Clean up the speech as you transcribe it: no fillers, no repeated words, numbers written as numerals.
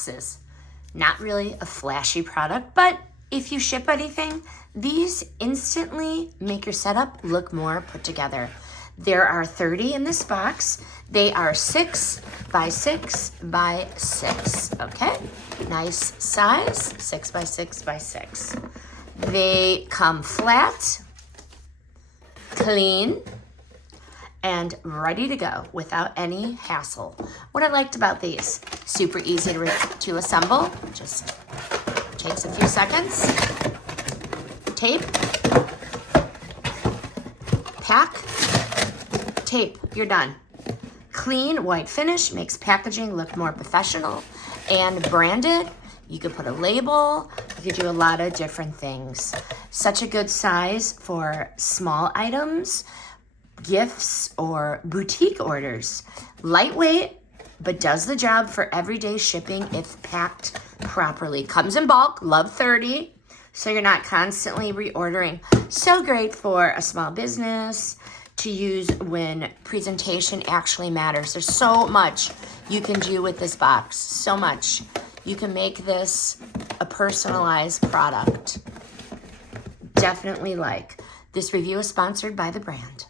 boxes. Not really a flashy product, but if you ship anything, these instantly make your setup look more put together. There are 30 in this box. They are 6 by 6 by 6, okay? Nice size, 6 by 6 by 6. They come flat, clean, and ready to go without any hassle. What I liked about these, super easy to assemble, just takes a few seconds. Tape, pack, tape, you're done. Clean white finish makes packaging look more professional and branded. You could put a label, you could do a lot of different things. Such a good size for small items, gifts, or boutique orders. Lightweight, but does the job for everyday shipping if packed properly. Comes in bulk, love 30, so you're not constantly reordering. So great for a small business to use when presentation actually matters. There's so much you can do with this box, so much. You can make this a personalized product. Definitely like. This review is sponsored by the brand.